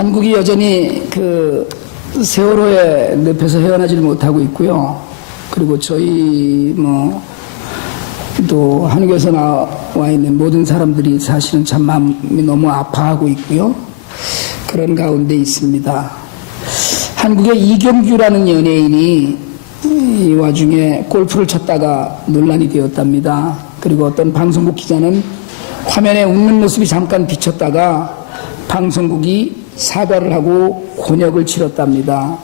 한국이 여전히 그 세월호의 늪에서 헤어나질 못하고 있고요. 그리고 저희 뭐 또 한국에서 나와 있는 모든 사람들이 사실은 참 마음이 너무 아파하고 있고요. 그런 가운데 있습니다. 한국의 이경규라는 연예인이 이 와중에 골프를 쳤다가 논란이 되었답니다. 그리고 어떤 방송국 기자는 화면에 웃는 모습이 잠깐 비쳤다가 방송국이 사과를 하고 곤욕을 치렀답니다.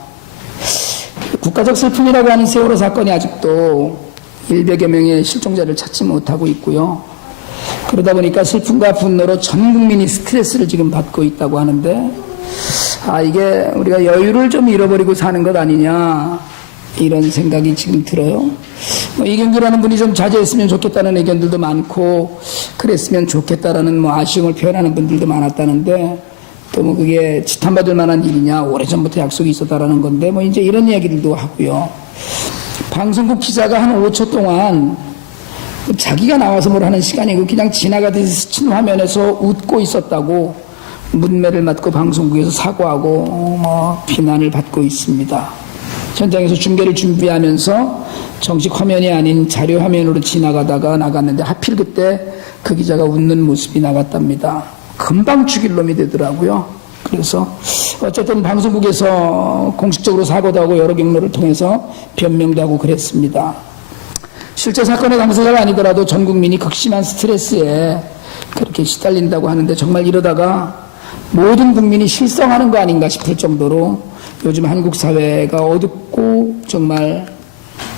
국가적 슬픔이라고 하는 세월호 사건이 아직도 100여 명의 실종자를 찾지 못하고 있고요. 그러다 보니까 슬픔과 분노로 전 국민이 스트레스를 지금 받고 있다고 하는데, 아, 이게 우리가 여유를 좀 잃어버리고 사는 것 아니냐, 이런 생각이 지금 들어요. 뭐 이경규라는 분이 좀 자제했으면 좋겠다는 의견들도 많고, 그랬으면 좋겠다라는 뭐 아쉬움을 표현하는 분들도 많았다는데, 또 뭐 그게 지탄받을 만한 일이냐, 오래전부터 약속이 있었다라는 건데, 뭐 이제 이런 이야기들도 하고요. 방송국 기자가 한 5초 동안 자기가 나와서 뭘 하는 시간이고 그냥 지나가듯이 스친 화면에서 웃고 있었다고 문매를 맞고 방송국에서 사과하고 뭐 비난을 받고 있습니다. 현장에서 중계를 준비하면서 정식 화면이 아닌 자료 화면으로 지나가다가 나갔는데 하필 그때 그 기자가 웃는 모습이 나갔답니다. 금방 죽일 놈이 되더라고요. 그래서 어쨌든 방송국에서 공식적으로 사과도 하고 여러 경로를 통해서 변명도 하고 그랬습니다. 실제 사건의 당사자가 아니더라도 전 국민이 극심한 스트레스에 그렇게 시달린다고 하는데 정말 이러다가 모든 국민이 실성하는 거 아닌가 싶을 정도로 요즘 한국 사회가 어둡고 정말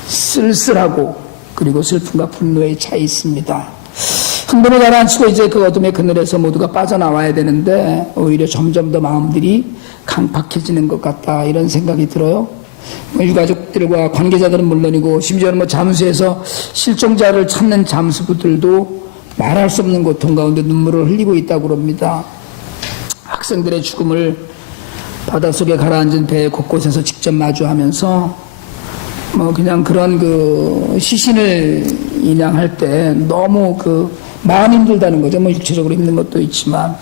쓸쓸하고 그리고 슬픔과 분노에 차 있습니다. 흥분을 가라앉히고 이제 그 어둠의 그늘에서 모두가 빠져나와야 되는데 오히려 점점 더 마음들이 강팍해지는 것 같다 이런 생각이 들어요. 뭐 유가족들과 관계자들은 물론이고 심지어는 뭐 잠수에서 실종자를 찾는 잠수부들도 말할 수 없는 고통 가운데 눈물을 흘리고 있다고 그럽니다. 학생들의 죽음을 바닷속에 가라앉은 배 곳곳에서 직접 마주하면서 뭐 그냥 그런 그 시신을 인양할 때 너무 그 마음 힘들다는 거죠. 뭐 육체적으로 힘든 것도 있지만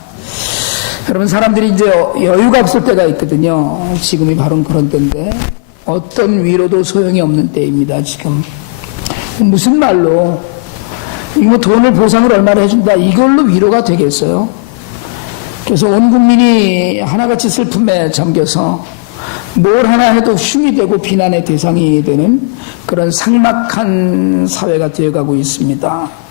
여러분 사람들이 이제 여유가 없을 때가 있거든요. 지금이 바로 그런 때인데 어떤 위로도 소용이 없는 때입니다. 지금 무슨 말로 이거 돈을 보상을 얼마나 해준다 이걸로 위로가 되겠어요? 그래서 온 국민이 하나같이 슬픔에 잠겨서 뭘 하나 해도 흉이 되고 비난의 대상이 되는 그런 삭막한 사회가 되어가고 있습니다.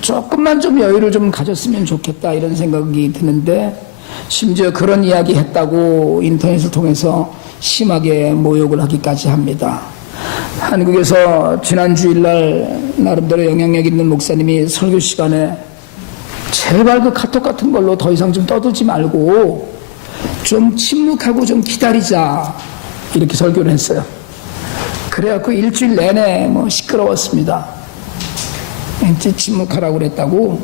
조금만 좀 여유를 좀 가졌으면 좋겠다 이런 생각이 드는데 심지어 그런 이야기 했다고 인터넷을 통해서 심하게 모욕을 하기까지 합니다. 한국에서 지난 주일날 나름대로 영향력 있는 목사님이 설교 시간에 제발 그 카톡 같은 걸로 더 이상 좀 떠들지 말고 좀 침묵하고 좀 기다리자 이렇게 설교를 했어요. 그래갖고 일주일 내내 뭐 시끄러웠습니다. 이제 침묵하라고 그랬다고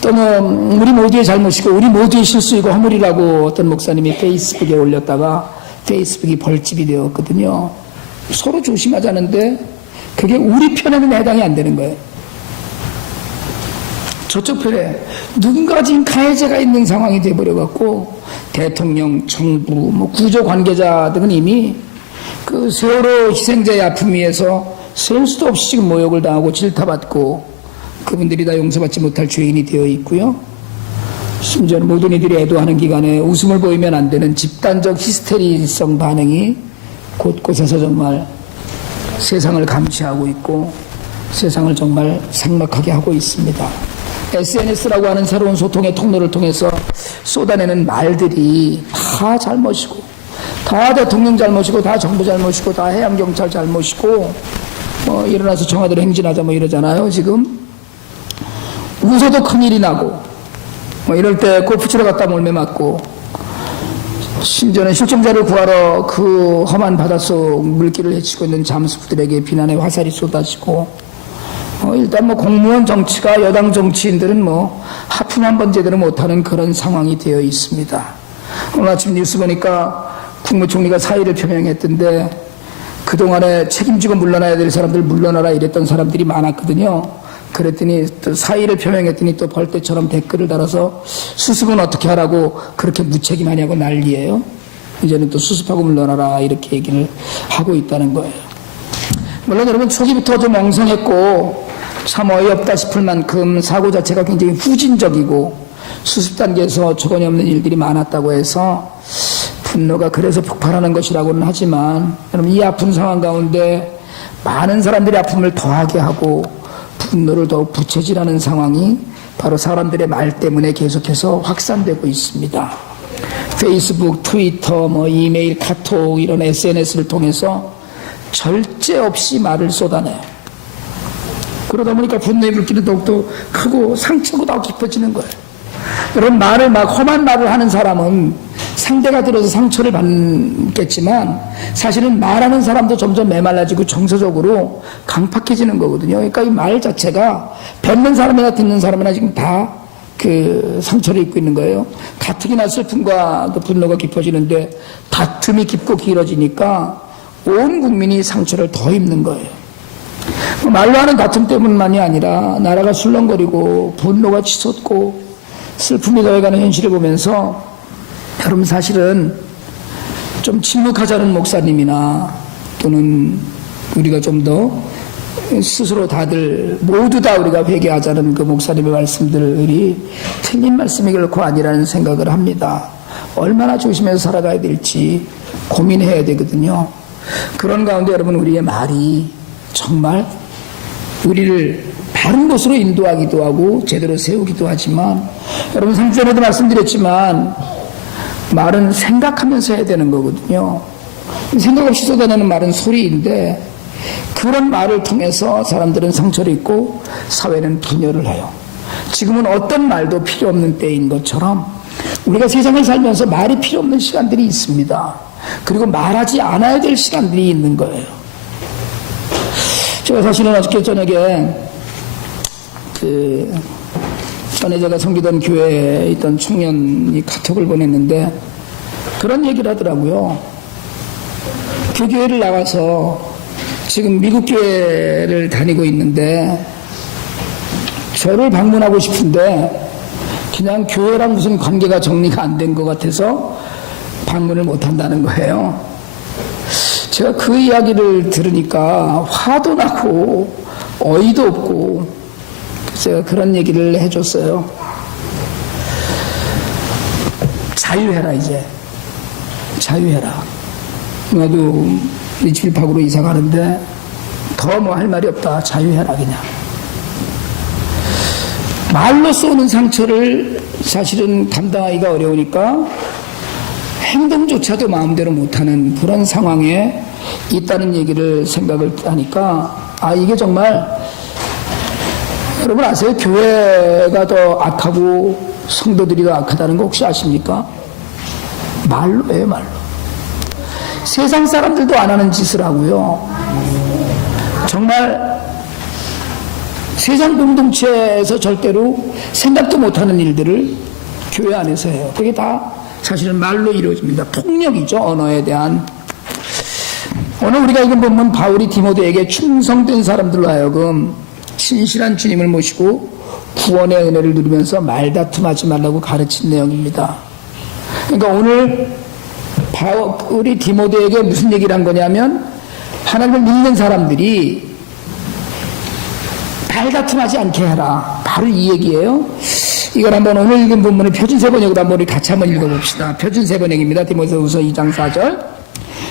또 뭐 우리 모두의 잘못이고 우리 모두의 실수이고 허물이라고 어떤 목사님이 페이스북에 올렸다가 페이스북이 벌집이 되었거든요. 서로 조심하자는데 그게 우리 편에는 해당이 안 되는 거예요. 저쪽 편에 누군가가 지금 가해자가 있는 상황이 돼버려갖고 대통령, 정부, 뭐 구조 관계자 등은 이미 그 세월호 희생자의 아픔 위에서 셀 수도 없이 지금 모욕을 당하고 질타받고 그분들이 다 용서받지 못할 죄인이 되어 있고요. 심지어는 모든 이들이 애도하는 기간에 웃음을 보이면 안 되는 집단적 히스테리성 반응이 곳곳에서 정말 세상을 감시하고 있고 세상을 정말 삭막하게 하고 있습니다. SNS라고 하는 새로운 소통의 통로를 통해서 쏟아내는 말들이 다 잘못이고 다 대통령 잘못이고 다 정부 잘못이고 다 해양경찰 잘못이고 뭐 일어나서 청와대로 행진하자 뭐 이러잖아요 지금 웃어도 큰일이 나고 뭐 이럴 때 골프 치러 갔다 몰매 맞고 심지어는 실종자를 구하러 그 험한 바닷속 물길을 헤치고 있는 잠수부들에게 비난의 화살이 쏟아지고 어, 일단 뭐 공무원 정치가 여당 정치인들은 뭐 하품 한 번 제대로 못하는 그런 상황이 되어 있습니다. 오늘 아침 뉴스 보니까 국무총리가 사의를 표명했던데 그동안에 책임지고 물러나야 될 사람들 물러나라 이랬던 사람들이 많았거든요. 그랬더니 또 사의를 표명했더니 또 벌떼처럼 댓글을 달아서 수습은 어떻게 하라고 그렇게 무책임하냐고 난리예요. 이제는 또 수습하고 물러나라 이렇게 얘기를 하고 있다는 거예요. 물론 여러분 초기부터 좀 엉성했고 참 어이없다 싶을 만큼 사고 자체가 굉장히 후진적이고 수습 단계에서 조건이 일들이 많았다고 해서 분노가 그래서 폭발하는 것이라고는 하지만 여러분 이 아픈 상황 가운데 많은 사람들의 아픔을 더하게 하고 분노를 더욱 부채질하는 상황이 바로 사람들의 말 때문에 계속해서 확산되고 있습니다. 페이스북, 트위터, 뭐 이메일, 카톡 이런 SNS를 통해서 절제 없이 말을 쏟아내요. 그러다 보니까 분노의 불길이 더욱더 크고 상처가 더 깊어지는 거예요. 여러분 말을 막 험한 말을 하는 사람은 상대가 들어서 상처를 받겠지만 사실은 말하는 사람도 점점 메말라지고 정서적으로 강팍해지는 거거든요. 그러니까 이 말 자체가 뱉는 사람이나 듣는 사람이나 지금 다 그 상처를 입고 있는 거예요. 가뜩이나 슬픔과 그 분노가 깊어지는데 다툼이 깊고 길어지니까 온 국민이 상처를 더 입는 거예요. 말로 하는 다툼 때문만이 아니라 나라가 술렁거리고 분노가 치솟고 슬픔이 더해가는 현실을 보면서 여러분 사실은 좀 침묵하자는 목사님이나 또는 우리가 좀 더 스스로 다들 모두 다 우리가 회개하자는 그 목사님의 말씀들이 틀린 말씀이 결코 아니라는 생각을 합니다. 얼마나 조심해서 살아가야 될지 고민해야 되거든요. 그런 가운데 여러분 우리의 말이 정말 우리를 바른 곳으로 인도하기도 하고 제대로 세우기도 하지만 여러분 상주전에도 말씀드렸지만 말은 생각하면서 해야 되는 거거든요. 생각 없이 쏟아내는 말은 소리인데 그런 말을 통해서 사람들은 상처를 입고 사회는 분열을 해요. 지금은 어떤 말도 필요 없는 때인 것처럼 우리가 세상을 살면서 말이 필요 없는 시간들이 있습니다. 그리고 말하지 않아야 될 시간들이 있는 거예요. 제가 사실은 어저께 저녁에 그 전에 제가 섬기던 교회에 있던 청년이 카톡을 보냈는데 그런 얘기를 하더라고요. 그 교회를 나와서 지금 미국 교회를 다니고 있는데 저를 방문하고 싶은데 그냥 교회랑 무슨 관계가 정리가 안 된 것 같아서 방문을 못 한다는 거예요. 제가 그 이야기를 들으니까 화도 나고 어이도 없고 제가 그런 얘기를 해줬어요. 자유해라 이제 자유해라. 나도 리치필 파크로 이사 가는데 더 뭐 할 말이 없다. 자유해라 그냥. 말로 쏘는 상처를 사실은 감당하기가 어려우니까 행동조차도 마음대로 못하는 그런 상황에 있다는 얘기를 생각을 하니까 아 이게 정말 여러분 아세요? 교회가 더 악하고 성도들이 더 악하다는 거 혹시 아십니까? 말로 해요 말로 세상 사람들도 안 하는 짓을 하고요 정말 세상 공동체에서 절대로 생각도 못하는 일들을 교회 안에서 해요 그게 다 사실은 말로 이루어집니다. 폭력이죠, 언어에 대한. 오늘 우리가 이건 보면 바울이 디모데에게 충성된 사람들로 하여금 신실한 주님을 모시고 구원의 은혜를 누리면서 말다툼하지 말라고 가르친 내용입니다. 그러니까 오늘 바울이 디모데에게 무슨 얘기를 한 거냐면 하나님을 믿는 사람들이 말다툼하지 않게 해라. 바로 이 얘기예요. 이걸 한번 오늘 읽은 본문을 표준세 번역으로 한번 우리 같이 한번 읽어봅시다. 표준세 번역입니다. 디모데후서 2장 4절.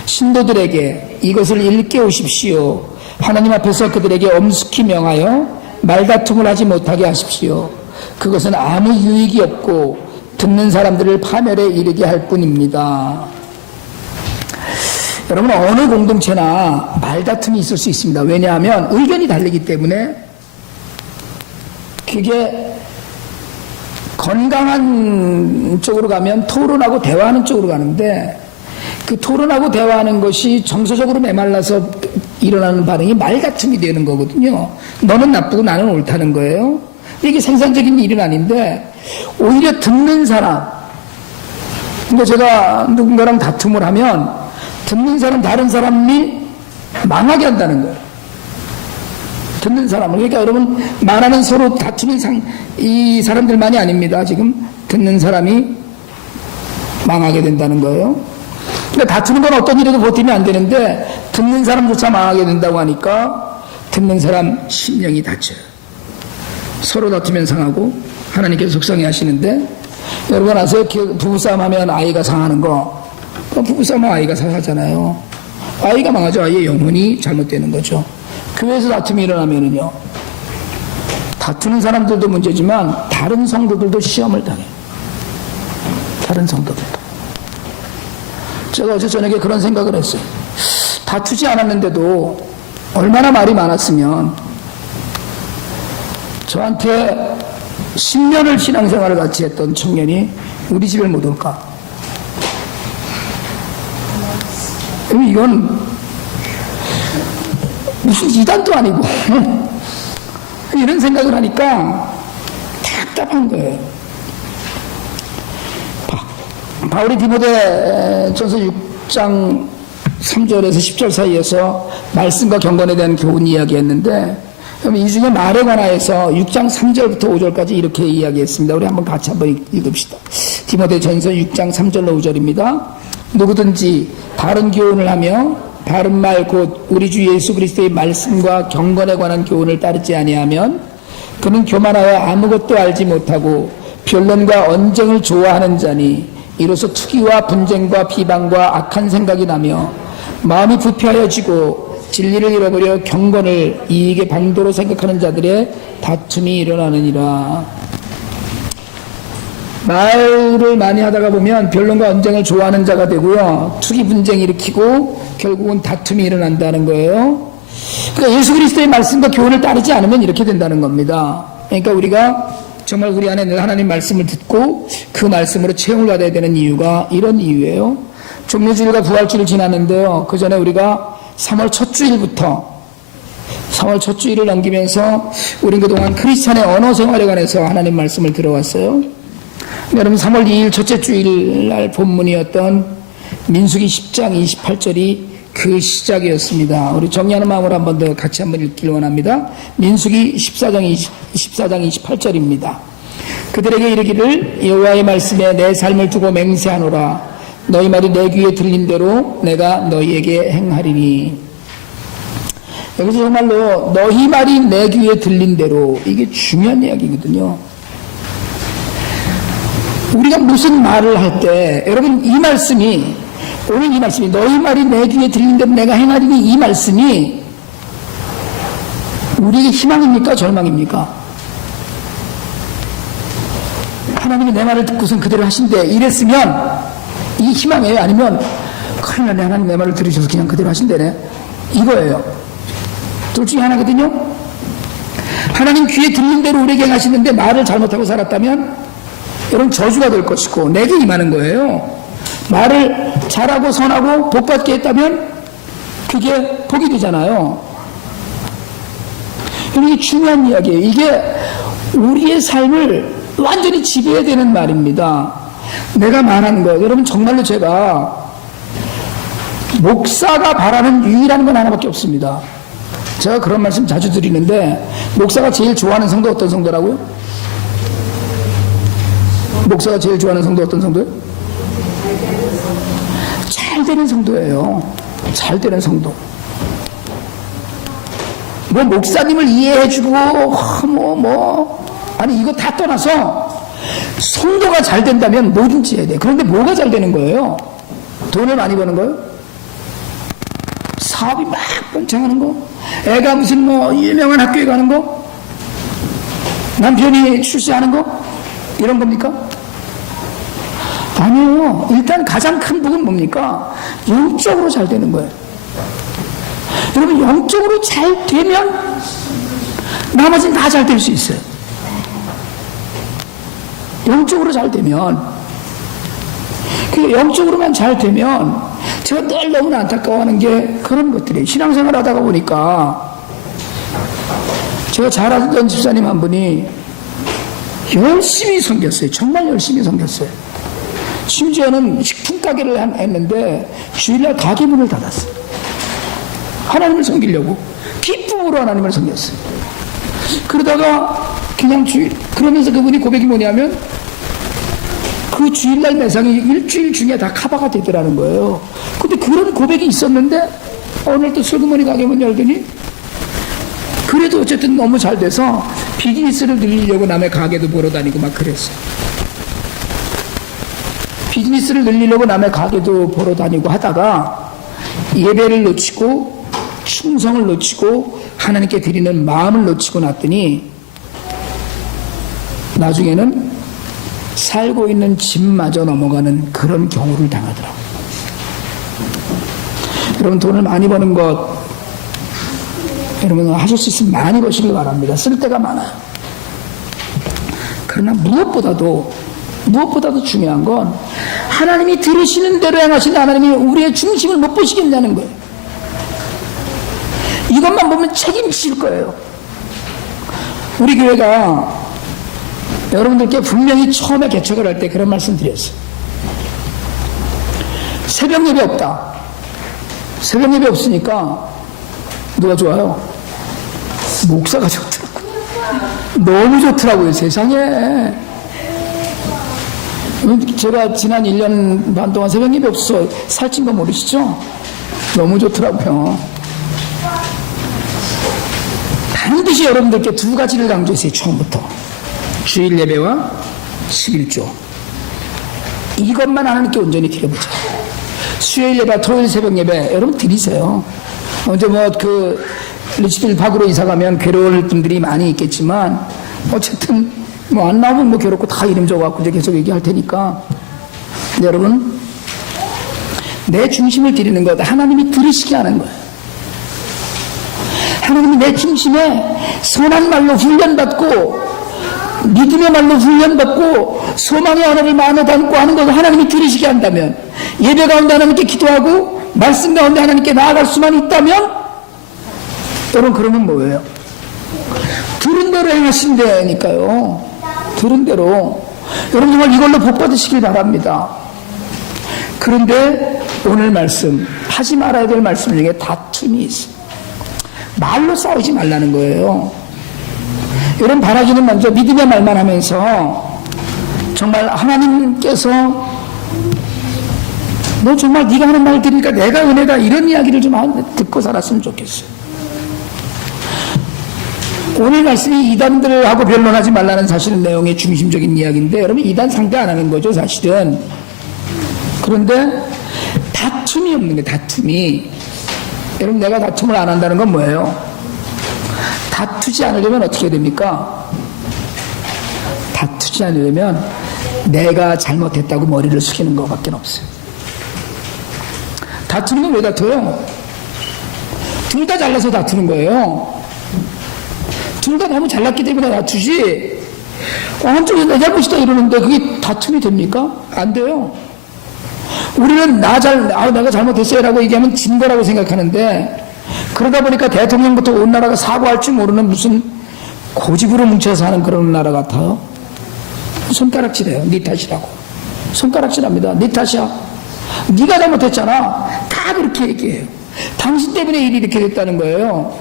신도들에게 이것을 일깨우십시오. 하나님 앞에서 그들에게 엄숙히 명하여 말다툼을 하지 못하게 하십시오. 그것은 아무 유익이 없고 듣는 사람들을 파멸에 이르게 할 뿐입니다. 여러분 어느 공동체나 말다툼이 있을 수 있습니다. 왜냐하면 의견이 다르기 때문에 그게 건강한 쪽으로 가면 토론하고 대화하는 쪽으로 가는데 그 토론하고 대화하는 것이 정서적으로 메말라서 일어나는 반응이 말다툼이 되는 거거든요. 너는 나쁘고 나는 옳다는 거예요. 이게 생산적인 일은 아닌데 오히려 듣는 사람 그러니까 제가 누군가랑 다툼을 하면 듣는 사람 다른 사람이 망하게 한다는 거예요. 듣는 사람을. 그러니까 여러분, 말하는 서로 다투는 상, 이 사람들만이 아닙니다. 지금 듣는 사람이 망하게 된다는 거예요. 그러니까 다투는 건 어떤 일에도 버티면 안 되는데, 듣는 사람조차 망하게 된다고 하니까, 듣는 사람 심령이 다쳐요. 서로 다투면 상하고, 하나님께서 속상해 하시는데, 여러분 아세요? 그 부부싸움 하면 아이가 상하는 거. 그 부부싸움은 아이가 상하잖아요. 아이가 망하죠. 아이의 영혼이 잘못되는 거죠. 교회에서 다툼이 일어나면은요. 다투는 사람들도 문제지만 다른 성도들도 시험을 당해요. 다른 성도들도. 제가 어제 저녁에 그런 생각을 했어요. 다투지 않았는데도 얼마나 말이 많았으면 저한테 10년을 신앙생활을 같이 했던 청년이 우리 집에 못 올까? 이건 무슨 이단도 아니고 이런 생각을 하니까 답답한 거예요. 바- 바울이 디모데 전서 6장 3절에서 10절 사이에서 말씀과 경건에 대한 교훈 이야기했는데 그럼 이 중에 말에 관하여서 6장 3절부터 5절까지 이렇게 이야기했습니다. 우리 한번 같이 한번 읽- 읽읍시다. 디모데 전서 6장 3절로 5절입니다. 누구든지 바른 교훈을 하며 바른 말 곧 우리 주 예수 그리스도의 말씀과 경건에 관한 교훈을 따르지 아니하면 그는 교만하여 아무것도 알지 못하고 변론과 언쟁을 좋아하는 자니 이로써 투기와 분쟁과 비방과 악한 생각이 나며 마음이 부패하여지고 진리를 잃어버려 경건을 이익의 방도로 생각하는 자들의 다툼이 일어나느니라. 말을 많이 하다가 보면 변론과 언쟁을 좋아하는 자가 되고요. 투기 분쟁 일으키고 결국은 다툼이 일어난다는 거예요. 그러니까 예수 그리스도의 말씀과 교훈을 따르지 않으면 이렇게 된다는 겁니다. 그러니까 우리가 정말 우리 안에 늘 하나님 말씀을 듣고 그 말씀으로 체험을 받아야 되는 이유가 이런 이유예요. 종료주일과 부활주일 지났는데요. 그 전에 우리가 3월 첫 주일부터 3월 첫 주일을 넘기면서 우린 그동안 크리스찬의 언어 생활에 관해서 하나님 말씀을 들어왔어요. 여러분 3월 2일 첫째 주일 날 본문이었던 민수기 10장 28절이 그 시작이었습니다. 우리 정리하는 마음으로 한 번 더 같이 한번 읽기를 원합니다. 민수기 14장 20, 14장 28절입니다. 그들에게 이르기를 여호와의 말씀에 내 삶을 두고 맹세하노라 너희 말이 내 귀에 들린 대로 내가 너희에게 행하리니 여기서 정말로 너희 말이 내 귀에 들린 대로 이게 중요한 이야기거든요. 우리가 무슨 말을 할 때 여러분 이 말씀이 오늘 이 말씀이 너희 말이 내 귀에 들린 대로 내가 행하리니 이 말씀이 우리에게 희망입니까 절망입니까? 하나님이 내 말을 듣고선 그대로 하신대 이랬으면 이게 희망이에요 아니면 큰일 나네 하나님 내 말을 들으셔서 그냥 그대로 하신대네 이거예요 둘 중에 하나거든요 하나님 귀에 들린 대로 우리에게 행하시는데 말을 잘못하고 살았다면 여러분 저주가 될 것이고 내게 임하는 거예요. 말을 잘하고 선하고 복받게 했다면 그게 복이 되잖아요. 이게 중요한 이야기예요. 이게 우리의 삶을 완전히 지배해야 되는 말입니다. 내가 말하는 거 여러분 정말로 제가 목사가 바라는 유일한 건 하나밖에 없습니다. 제가 그런 말씀 자주 드리는데 목사가 제일 좋아하는 성도 어떤 성도라고요? 목사가 제일 좋아하는 성도 어떤 성도예요? 잘 되는 성도예요. 잘 되는 성도. 뭐 목사님을 이해해주고 뭐뭐 아니 이거 다 떠나서 성도가 잘 된다면 뭐든지 해야 돼. 그런데 뭐가 잘 되는 거예요? 돈을 많이 버는 거예요? 사업이 막 번창하는 거? 애가 무슨 뭐 유명한 학교에 가는 거? 남편이 출세하는 거? 이런 겁니까? 아니에요. 일단 가장 큰 부분 뭡니까? 영적으로 잘 되는 거예요. 여러분, 영적으로 잘 되면 나머지는 다 잘 될 수 있어요. 영적으로 잘 되면, 그 영적으로만 잘 되면, 제가 늘 너무나 안타까워하는 게 그런 것들이에요. 신앙생활 하다가 보니까, 제가 잘 알던 집사님 한 분이 열심히 섬겼어요. 정말 열심히 섬겼어요. 심지어는 식품 가게를 한- 했는데 주일날 가게 문을 닫았어요. 하나님을 섬기려고 기쁨으로 하나님을 섬겼어요. 그러다가 그냥 주일 그러면서 그분이 고백이 뭐냐면 그 주일날 매상이 일주일 중에 다 카바가 되더라는 거예요. 근데 그런 고백이 있었는데 오늘 또 슬그머니 가게 문 열더니 그래도 어쨌든 너무 잘 돼서 비즈니스를 늘리려고 남의 가게도 보러 다니고 막 그랬어요. 비즈니스를 늘리려고 남의 가게도 보러 다니고 하다가 예배를 놓치고 충성을 놓치고 하나님께 드리는 마음을 놓치고 났더니 나중에는 살고 있는 집마저 넘어가는 그런 경우를 당하더라고요. 여러분 돈을 많이 버는 것 여러분 하실 수 있으면 많이 버시길 바랍니다. 쓸 데가 많아요. 그러나 무엇보다도 무엇보다도 중요한 건 하나님이 들으시는 대로 행하시는 하나님이 우리의 중심을 못 보시겠냐는 거예요. 이것만 보면 책임질 거예요. 우리 교회가 여러분들께 분명히 처음에 개척을 할 때 그런 말씀 드렸어요. 새벽 예배 없다. 새벽 예배 없으니까 누가 좋아요? 목사가 좋더라고요. 너무 좋더라고요, 세상에. 제가 지난 1년 반 동안 새벽 예배 없어서 살찐 거 모르시죠? 너무 좋더라고요. 반드시 여러분들께 두 가지를 강조했어요, 처음부터. 주일 예배와 11조. 이것만 하나님께 온전히 드려보자. 수요일 예배, 토요일 새벽 예배, 여러분 드리세요. 언제 뭐 그 리치필 밖으로 이사 가면 괴로울 분들이 많이 있겠지만, 어쨌든 뭐 안 나오면 뭐 괴롭고 다 이름 적어갖고 이제 계속 얘기할 테니까. 근데 여러분, 내 중심을 드리는 것, 하나님이 들으시게 하는 거예요. 하나님이 내 중심에 선한 말로 훈련받고 믿음의 말로 훈련받고 소망의 언어를 마음에 담고 하는 것을 하나님이 들으시게 한다면 예배 가운데 하나님께 기도하고 말씀 가운데 하나님께 나아갈 수만 있다면 여러분 그러면 뭐예요? 들은 대로 행하신다니까요. 들은 대로 여러분 정말 이걸로 복 받으시길 바랍니다. 그런데 오늘 말씀 하지 말아야 될 말씀 중에 다툼이 있어요. 말로 싸우지 말라는 거예요. 이런 바라기는 먼저 믿음의 말만 하면서 정말 하나님께서 너 정말 네가 하는 말 들으니까 내가 은혜다 이런 이야기를 좀 듣고 살았으면 좋겠어요. 오늘 말씀이 이단들하고 변론하지 말라는 사실은 내용의 중심적인 이야기인데 여러분 이단 상대 안 하는 거죠 사실은. 그런데 다툼이 없는 거예요 다툼이. 여러분 내가 다툼을 안 한다는 건 뭐예요? 다투지 않으려면 어떻게 됩니까? 다투지 않으려면 내가 잘못했다고 머리를 숙이는 것밖에 없어요. 다투는 건 왜 다투요? 둘 다 잘나서 다투는 거예요. 둘 다 너무 잘났기 때문에 다투지. 어, 한쪽에서 내 잘못이다 이러는데 그게 다툼이 됩니까? 안 돼요. 우리는 나 잘, 아, 내가 잘못했어요 라고 얘기하면 진 거라고 생각하는데 그러다 보니까 대통령부터 온 나라가 사과할 줄 모르는 무슨 고집으로 뭉쳐서 사는 그런 나라 같아요. 손가락질해요. 네 탓이라고. 손가락질합니다. 네 탓이야. 네가 잘못했잖아. 다 그렇게 얘기해요. 당신 때문에 일이 이렇게 됐다는 거예요.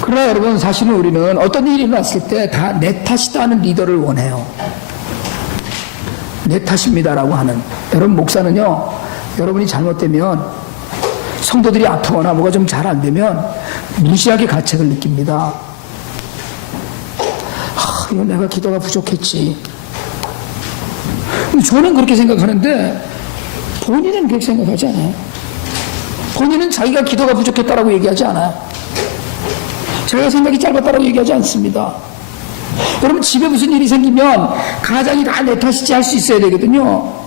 그러나 여러분 사실은 우리는 어떤 일이 일어났을 때 다 내 탓이다 하는 리더를 원해요. 내 탓입니다라고 하는 여러분 목사는요 여러분이 잘못되면 성도들이 아프거나 뭐가 좀 잘 안 되면 무시하게 가책을 느낍니다. 아, 이거 내가 기도가 부족했지. 저는 그렇게 생각하는데 본인은 그렇게 생각하지 않아요. 본인은 자기가 기도가 부족했다라고 얘기하지 않아요. 자기가 생각이 짧았다라고 얘기하지 않습니다. 여러분 집에 무슨 일이 생기면 가장이 다 내 탓이지 할 수 있어야 되거든요.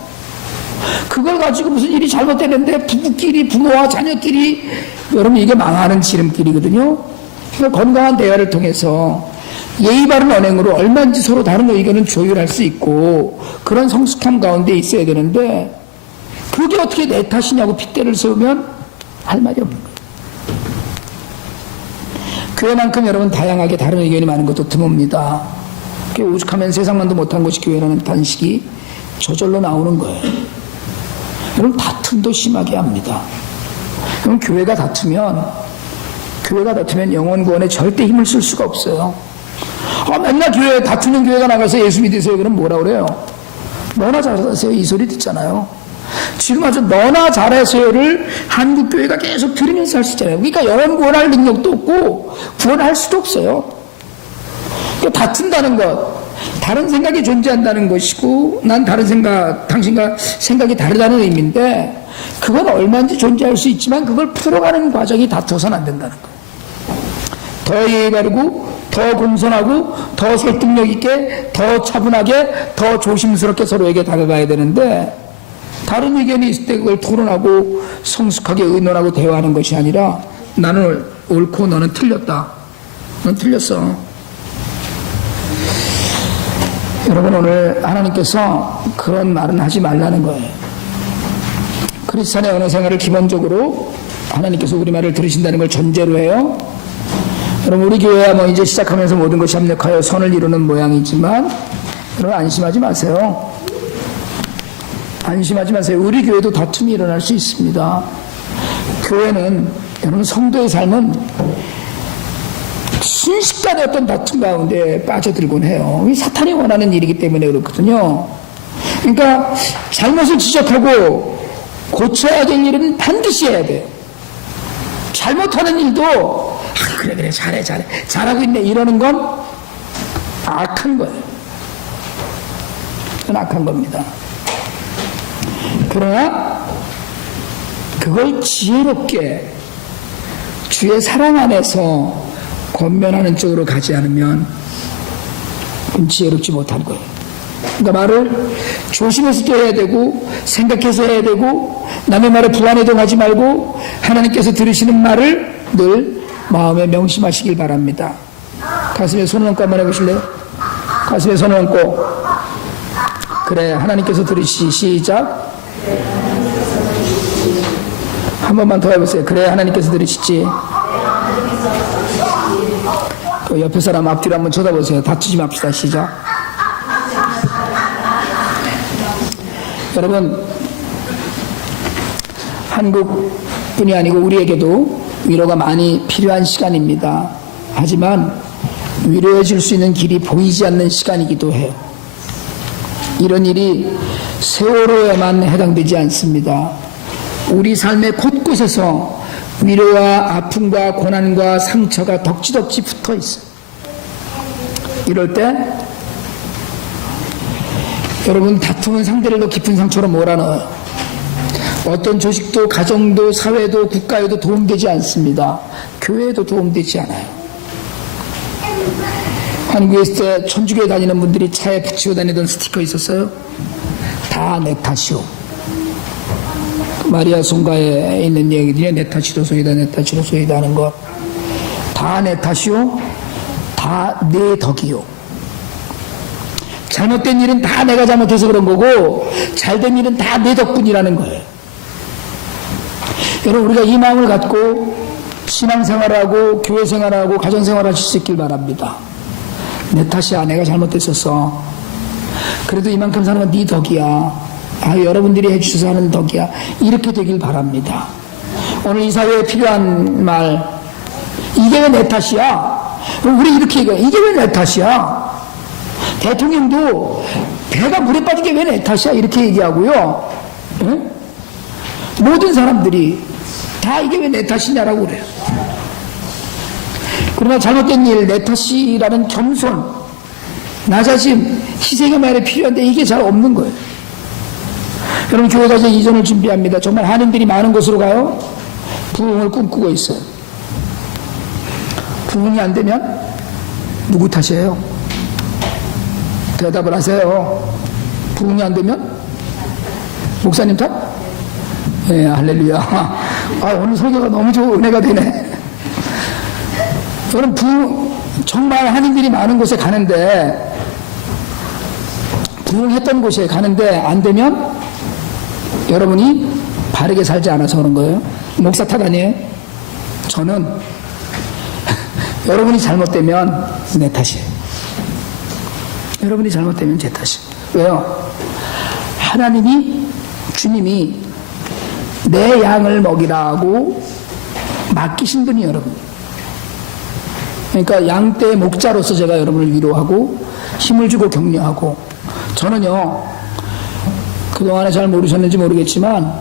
그걸 가지고 무슨 일이 잘못되는데 부부끼리 부모와 자녀끼리 여러분 이게 망하는 지름길이거든요. 그러니까 건강한 대화를 통해서 예의 바른 언행으로 얼마인지 서로 다른 의견은 조율할 수 있고 그런 성숙함 가운데 있어야 되는데 그게 어떻게 내 탓이냐고 핏대를 세우면 할 말이 없는. 교회만큼 여러분 다양하게 다른 의견이 많은 것도 드뭅니다. 오죽하면 세상만도 못한 것이 교회라는 단식이 저절로 나오는 거예요. 여러분 다툼도 심하게 합니다. 그럼 교회가 다투면 교회가 다투면 영원 구원에 절대 힘을 쓸 수가 없어요. 아, 맨날 교회 다투는 교회가 나가서 예수 믿으세요. 그럼 뭐라 그래요? 너나 잘하세요. 이 소리 듣잖아요. 지금 아주 너나 잘하세요를 한국 교회가 계속 들으면서 할 수 있잖아요. 그러니까 영원 구원할 능력도 없고 구원할 수도 없어요. 그러니까 다툰다는 것, 다른 생각이 존재한다는 것이고, 난 다른 생각, 당신과 생각이 다르다는 의미인데, 그건 얼마든지 존재할 수 있지만, 그걸 풀어가는 과정이 다투어서는 안 된다는 거예요. 더 예의 바르고, 더 공손하고, 더 설득력 있게, 더 차분하게, 더 조심스럽게 서로에게 다가가야 되는데, 다른 의견이 있을 때 그걸 토론하고, 성숙하게 의논하고 대화하는 것이 아니라, 나는 옳고 너는 틀렸다. 넌 틀렸어. 여러분 오늘 하나님께서 그런 말은 하지 말라는 거예요. 크리스찬의 언어 생활을 기본적으로 하나님께서 우리 말을 들으신다는 걸 전제로 해요. 여러분 우리 교회야 뭐 이제 시작하면서 모든 것이 합력하여 선을 이루는 모양이지만 여러분 안심하지 마세요. 안심하지 마세요. 우리 교회도 다툼이 일어날 수 있습니다. 교회는 여러분 성도의 삶은 순식간에 어떤 다툼 가운데 빠져들곤 해요. 이 사탄이 원하는 일이기 때문에 그렇거든요. 그러니까 잘못을 지적하고 고쳐야 될 일은 반드시 해야 돼요. 잘못하는 일도 아, 그래 그래 잘해 잘해 잘하고 있네 이러는 건 악한 거예요. 그건 악한 겁니다. 그러나 그걸 지혜롭게 주의 사랑 안에서 권면하는 쪽으로 가지 않으면 지혜롭지 못한 거예요. 그러니까 말을 조심해서 또 해야 되고 생각해서 해야 되고 남의 말에 불안해동하지 말고 하나님께서 들으시는 말을 늘 마음에 명심하시길 바랍니다. 가슴에 손을 얹고 한번 해보실래요? 가슴에 손을 얹고 그래 하나님께서 들으시 시작 한 번만 더 해보세요. 그래 하나님께서 들으시지 그 옆에 사람 앞뒤로 한번 쳐다보세요. 다투지 맙시다. 시작. 여러분, 한국뿐이 아니고 우리에게도 위로가 많이 필요한 시간입니다. 하지만 위로해 줄 수 있는 길이 보이지 않는 시간이기도 해요. 이런 일이 세월호에만 해당되지 않습니다. 우리 삶의 곳곳에서 위로와 아픔과 고난과 상처가 덕지덕지 붙어 있어요. 이럴 때 여러분 다툼은 상대를 더 깊은 상처로 몰아넣어요. 어떤 조직도 가정도 사회도 국가에도 도움되지 않습니다. 교회에도 도움되지 않아요. 한국에 있을 때 천주교에 다니는 분들이 차에 붙이고 다니던 스티커 있었어요. 다 내 탓이오. 마리아 송가에 있는 얘기들이 내 탓이로 소이다 내 탓이로 소이다 하는 것. 다 내 탓이오. 다내 덕이요. 잘못된 일은 다 내가 잘못해서 그런 거고 잘된 일은 다 내 덕분이라는 거예요. 여러분 우리가 이 마음을 갖고 신앙생활하고 교회생활하고 가정생활 하실 수 있길 바랍니다. 내 탓이야 내가 잘못됐었어. 그래도 이만큼 사는 건네 덕이야. 아 여러분들이 해주셔서 하는 덕이야. 이렇게 되길 바랍니다. 오늘 이 사회에 필요한 말 이게 왜 내 탓이야? 우리 이렇게 얘기해 이게 왜 내 탓이야? 대통령도 배가 물에 빠진 게 왜 내 탓이야? 이렇게 얘기하고요. 응? 모든 사람들이 다 이게 왜 내 탓이냐라고 그래요. 그러나 잘못된 일, 내 탓이라는 겸손, 낮아짐, 희생의 말이 필요한데 이게 잘 없는 거예요. 여러분, 교회가 이제 이전을 준비합니다. 정말 한인들이 많은 곳으로 가요. 부흥을 꿈꾸고 있어요. 부흥이 안 되면 누구 탓이에요? 대답을 하세요. 부흥이 안 되면 목사님 탓? 예, 할렐루야. 아, 오늘 설교가 너무 좋은 은혜가 되네. 저는 부흥, 정말 한인들이 많은 곳에 가는데, 부흥했던 곳에 가는데 안 되면 여러분이 바르게 살지 않아서 그런 거예요. 목사 탓 아니에요? 저는 여러분이 잘못되면 내 탓이에요. 여러분이 잘못되면 제 탓이에요. 왜요? 하나님이, 주님이 내 양을 먹이라고 맡기신 분이 여러분. 그러니까 양떼의 목자로서 제가 여러분을 위로하고 힘을 주고 격려하고 저는요 그동안에 잘 모르셨는지 모르겠지만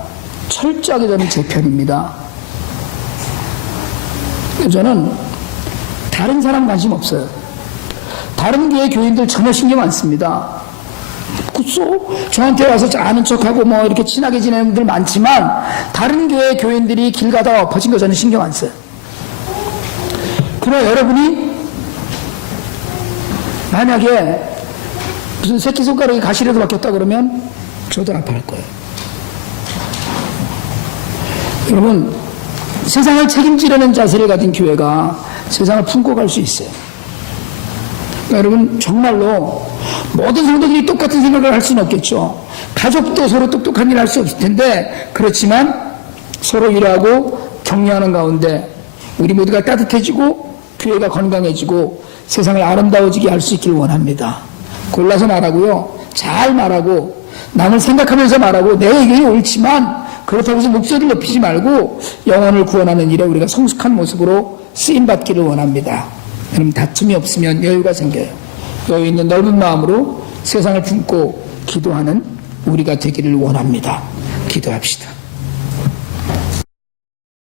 철저하게 저는 제 편입니다. 저는 다른 사람 관심 없어요. 다른 교회 교인들 전혀 신경 안 씁니다. 그쵸? 저한테 와서 아는 척하고 뭐 이렇게 친하게 지내는 분들 많지만 다른 교회 교인들이 길 가다가 엎어진 거 저는 신경 안 써요. 그러나 여러분이 만약에 무슨 새끼손가락에 가시라도 박혔다 그러면 저도 아파할 거예요. 여러분, 세상을 책임지려는 자세를 가진 교회가 세상을 품고 갈 수 있어요. 그러니까 여러분, 정말로 모든 성도들이 똑같은 생각을 할 수는 없겠죠. 가족도 서로 똑똑한 일할수 없을 텐데, 그렇지만 서로 일하고 격려하는 가운데 우리 모두가 따뜻해지고 교회가 건강해지고 세상을 아름다워지게 할 수 있기를 원합니다. 골라서 말하고요. 잘 말하고 남을 생각하면서 말하고 내 의견이 옳지만 그렇다고 해서 목소리를 높이지 말고 영혼을 구원하는 일에 우리가 성숙한 모습으로 쓰임 받기를 원합니다. 여러분 다툼이 없으면 여유가 생겨요. 여유 있는 넓은 마음으로 세상을 품고 기도하는 우리가 되기를 원합니다. 기도합시다.